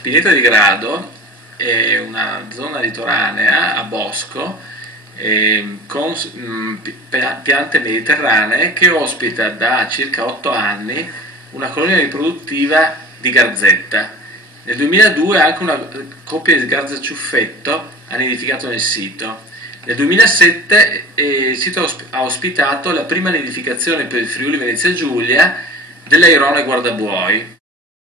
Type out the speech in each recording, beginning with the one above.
Pineta di Grado è una zona litoranea a bosco con piante mediterranee che ospita da circa 8 anni una colonia riproduttiva di garzetta. Nel 2002 anche una coppia di garza-ciuffetto ha nidificato nel sito. Nel 2007 il sito ha ospitato la prima nidificazione per il Friuli Venezia Giulia dell'airone guardabuoi.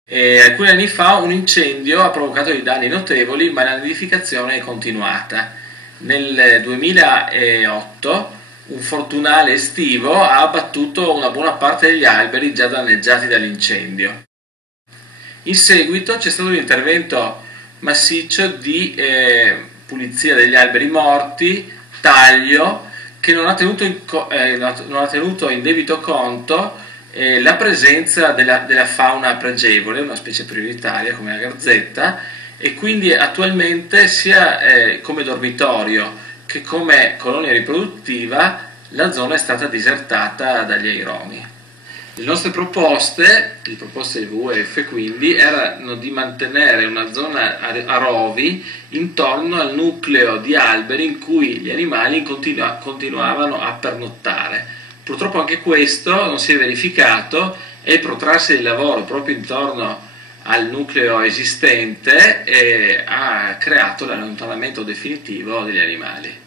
Alcuni anni fa un incendio ha provocato dei danni notevoli, ma la nidificazione è continuata. Nel 2008 un fortunale estivo ha abbattuto una buona parte degli alberi già danneggiati dall'incendio. In seguito c'è stato un intervento massiccio di pulizia degli alberi morti, taglio, che non ha tenuto in debito conto la presenza della fauna pregevole, una specie prioritaria come la garzetta, e quindi attualmente sia come dormitorio che come colonia riproduttiva la zona è stata disertata dagli aironi. Le nostre proposte, le proposte del WWF quindi, erano di mantenere una zona a rovi intorno al nucleo di alberi in cui gli animali continuavano a pernottare. Purtroppo anche questo non si è verificato e il protrarsi del lavoro proprio intorno al nucleo esistente ha creato l'allontanamento definitivo degli animali.